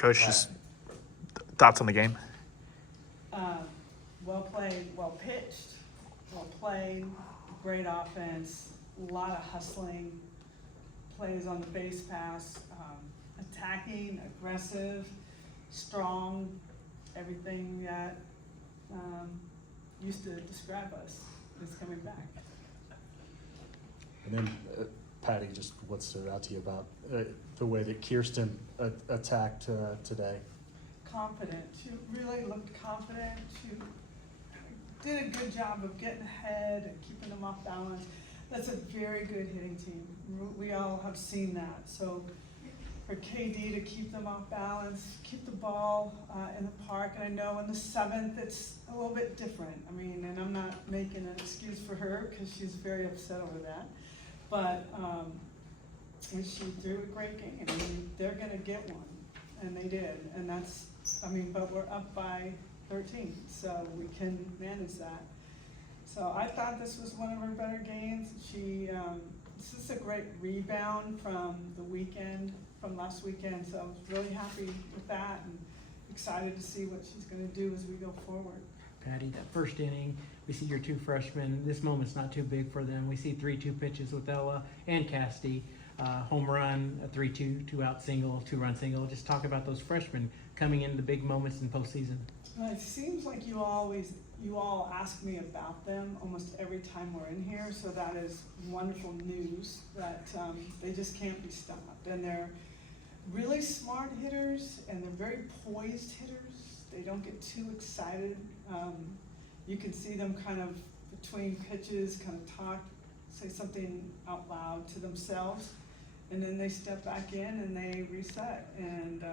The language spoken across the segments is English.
Coach, just thoughts on the game? Well played, well pitched, well played, great offense, a lot of hustling, plays on the base pass, attacking, aggressive, strong, everything that used to describe us is coming back. And then, Patty, just what stood out to you about the way that Kierston attacked today? Confident. She really looked confident. She did a good job of getting ahead and keeping them off balance. That's a very good hitting team. We all have seen that. So for KD to keep them off balance, keep the ball in the park, and I know in the seventh it's a little bit different. I mean, and I'm not making an excuse for her because she's very upset over that. But and she threw a great game. I mean, they're going to get one, and they did. And that's, I mean, but we're up by 13, so we can manage that. So I thought this was one of her better games. This is a great rebound from the weekend, from last weekend, so I was really happy with that and excited to see what she's going to do as we go forward. Patty, that first inning, we see your two freshmen. This moment's not too big for them. We see 3-2 pitches with Ella and Cassidy. Home run, a 3-2, 2-out single, 2-run single. Just talk about those freshmen coming into the big moments in postseason. Well, it seems like you all ask me about them almost every time we're in here, so that is wonderful news that they just can't be stopped. And they're really smart hitters, and they're very poised hitters. They don't get too excited. You can see them kind of between pitches, kind of say something out loud to themselves, and then they step back in and they reset. And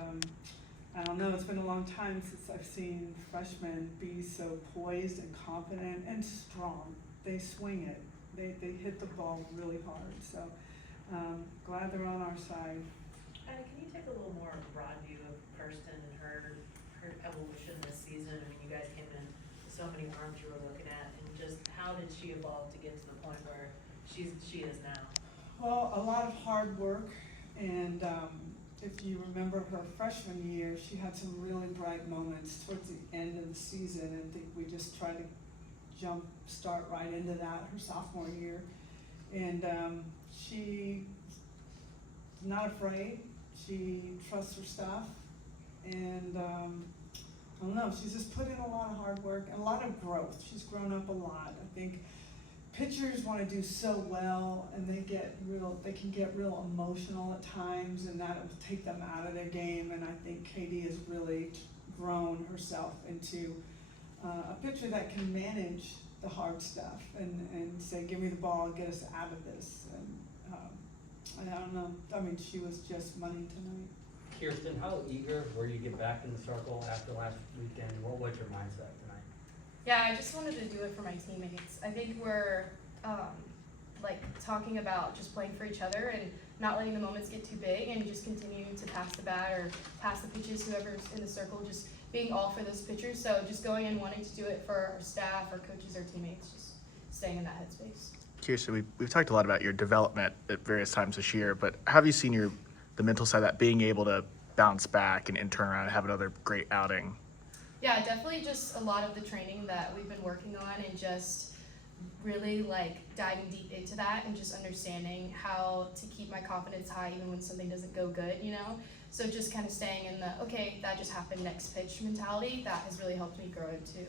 I don't know, it's been a long time since I've seen freshmen be so poised and confident and strong. They swing it. They hit the ball really hard. So glad they're on our side. Patty, can you take a little more broad view of Kierston and her evolution this season? I mean, you guys came in with so many arms you were looking at, and just how did she evolve to get to the point where she is now? Well, a lot of hard work, and if you remember her freshman year, she had some really bright moments towards the end of the season, and I think we just tried to start right into that her sophomore year. And she's not afraid. She trusts her stuff, and I don't know, she's just put in a lot of hard work and a lot of growth. She's grown up a lot. I think pitchers want to do so well, and they can get real emotional at times, and that will take them out of their game. And I think Katie has really grown herself into a pitcher that can manage the hard stuff and say, give me the ball, get us out of this. And I don't know, I mean, she was just money tonight. Kierston, how eager were you to get back in the circle after last weekend? What was your mindset tonight? Yeah, I just wanted to do it for my teammates. I think we're talking about just playing for each other and not letting the moments get too big and just continuing to pass the bat or pass the pitches, whoever's in the circle, just being all for those pitchers. So just going and wanting to do it for our staff, our coaches, our teammates, just staying in that headspace. Kierston, we've talked a lot about your development at various times this year, but how have you seen the mental side of that, being able to bounce back and turn around and have another great outing? Yeah, definitely just a lot of the training that we've been working on and just really diving deep into that and just understanding how to keep my confidence high even when something doesn't go good, you know? So just kind of staying in the, okay, that just happened, next pitch mentality, that has really helped me grow into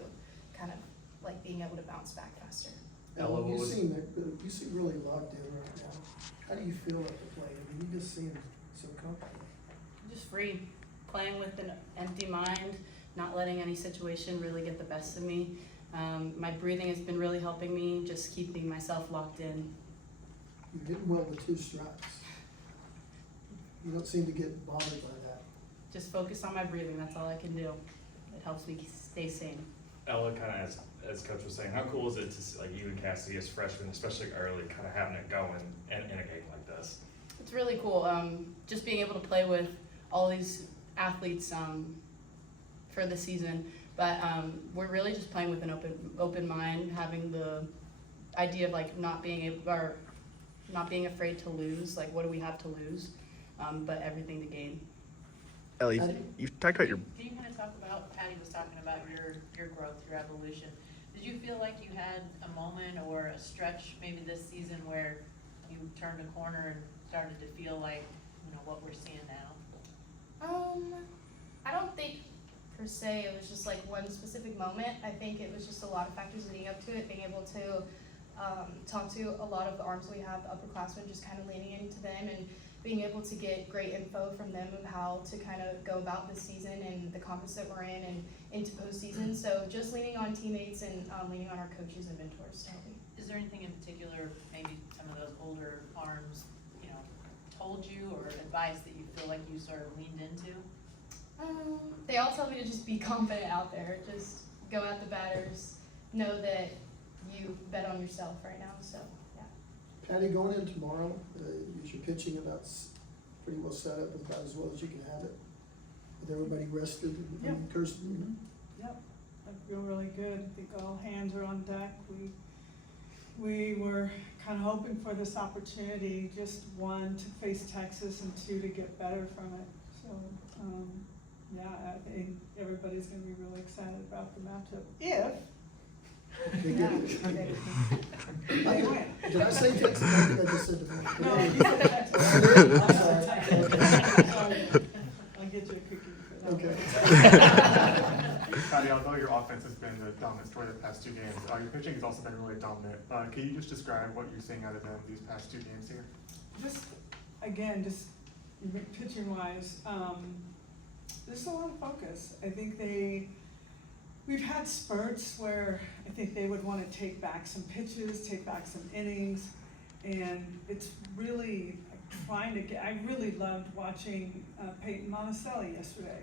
kind of being able to bounce back faster. Ella, you seem really locked in right now. How do you feel at the plate? I mean, you just seem so comfortable. Just free, playing with an empty mind, not letting any situation really get the best of me. My breathing has been really helping me, just keeping myself locked in. You're hitting well with 2 strikes. You don't seem to get bothered by that. Just focus on my breathing, that's all I can do. It helps me stay sane. Ella, kind of as Coach was saying, how cool is it to see you and Cassidy as freshmen, especially early, kind of having it going in a game like this? It's really cool. Just being able to play with all these athletes for the season, but we're really just playing with an open mind, having the idea of not being afraid to lose. What do we have to lose? But everything to gain. Ellie, Patty? you talked about your Can you kind of talk about, Patty was talking about your growth, your evolution. Did you feel like you had a moment or a stretch maybe this season where you turned a corner and started to feel like, you know, what we're seeing now? I don't think per se it was just like one specific moment. I think it was just a lot of factors leading up to it, being able to talk to a lot of the arms we have, the upperclassmen, just kind of leaning into them and being able to get great info from them of how to kind of go about this season and the conference that we're in and into postseason. So just leaning on teammates and leaning on our coaches and mentors to help me. Is there anything in particular, maybe some of those older arms, you know, told you or advice that you feel like you sort of leaned into? They all tell me to just be confident out there, just go at the batters, know that you bet on yourself right now, so, yeah. Patty, going in tomorrow, is your pitching pretty well set up, about as well as you can have it? With everybody rested, Yep. and Kierston? Yep, I feel really good. I think all hands are on deck. We were kind of hoping for this opportunity, just one, to face Texas, and two, to get better from it. So, yeah, I think everybody's gonna be really excited about the matchup, if They yeah, get it. they win. Did I say Texas? I think I just said the. No, you said Texas. I'm sorry. Sorry. I'll get you a cookie for that. Okay. Patty, although your offense has been the dominant story the past two games, your pitching has also been really dominant. Can you just describe what you're seeing out of them these past two games here? Just, again, just pitching wise, there's a lot of focus. I think we've had spurts where I think they would want to take back some pitches, take back some innings, and it's really trying to get, I really loved watching Peyton Monticelli yesterday,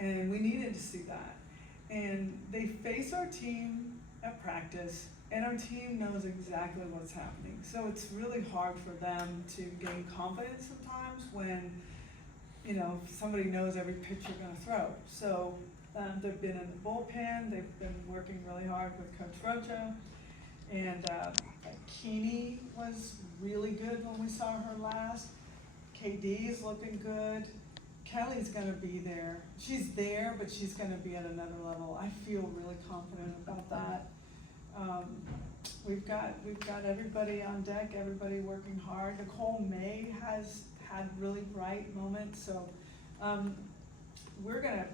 and we needed to see that. And they face our team at practice, and our team knows exactly what's happening. So it's really hard for them to gain confidence sometimes when, you know, somebody knows every pitch you're gonna throw. So they've been in the bullpen, they've been working really hard with Coach Rocha, and Keeney was really good when we saw her last. KD is looking good. Kelly's gonna be there. She's there, but she's gonna be at another level. I feel really confident about that. We've got everybody on deck, everybody working hard. Nicole May has had really bright moments, so we're gonna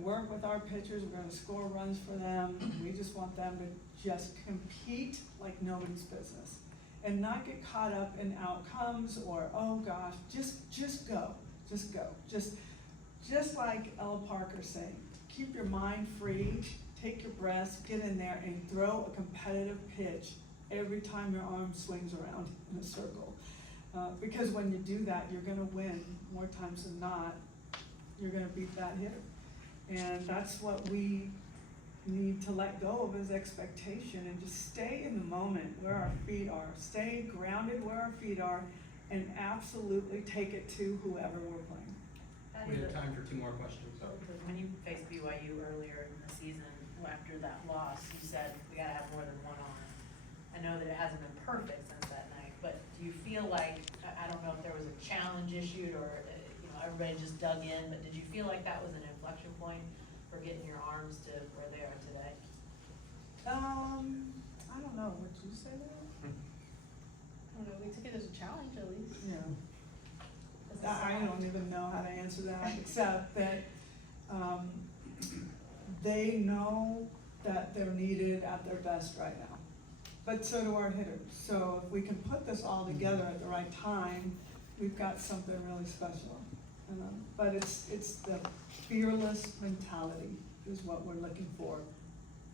work with our pitchers. We're gonna score runs for them. We just want them to just compete like nobody's business and not get caught up in outcomes or, oh gosh, just go. Just like Ella Parker saying, keep your mind free, take your breaths, get in there and throw a competitive pitch every time your arm swings around in a circle. Because when you do that, you're gonna win more times than not. You're gonna beat that hitter. And that's what we need to let go of as expectation and just stay in the moment where our feet are. Stay grounded where our feet are and absolutely take it to whoever we're playing. Patty, We have time for two more questions. when you faced BYU earlier in the season, after that loss, you said we gotta have more than one arm. I know that it hasn't been perfect since that night, but do you feel like, I don't know if there was a challenge issued or, you know, everybody just dug in, but did you feel like that was an inflection point for getting your arms to where they are today? I don't know, would you say that? I don't know, we took it as a challenge at least. Yeah. As a I challenge. don't even know how to answer that, except that, they know that they're needed at their best right now. But so do our hitters. So if we can put this all together at the right time, we've got something really special. But it's the fearless mentality is what we're looking for.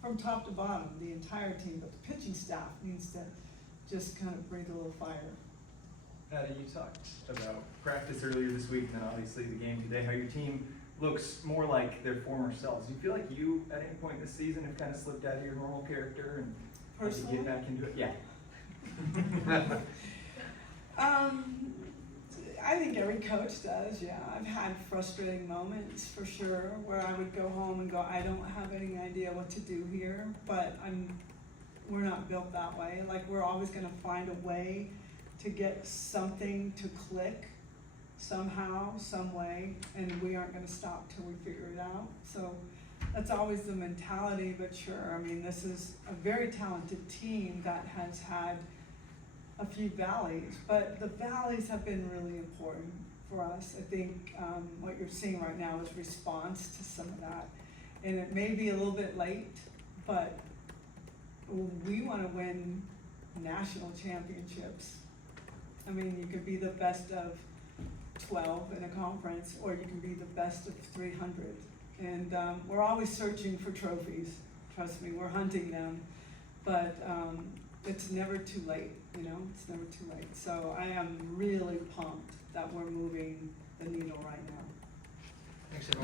From top to bottom, the entire team, but the pitching staff needs to just kind of breathe a little fire. Patty, you talked about practice earlier this week and then obviously the game today, how your team looks more like their former selves. Do you feel like you, at any point this season, have kind of slipped out of your normal character and had to Personally? get back into it? Yeah. I think every coach does, yeah. I've had frustrating moments for sure, where I would go home and go, I don't have any idea what to do here, but we're not built that way. Like, we're always gonna find a way to get something to click. somehow, some way, and we aren't gonna stop till we figure it out. So that's always the mentality, but sure, I mean, this is a very talented team that has had a few valleys, but the valleys have been really important for us. I think what you're seeing right now is response to some of that. And it may be a little bit late, but we wanna win national championships. I mean, you could be the best of 12 in a conference, or you can be the best of 300. And we're always searching for trophies, trust me, we're hunting them. But it's never too late, you know, it's never too late. So I am really pumped that we're moving the needle right now. Thanks, everyone.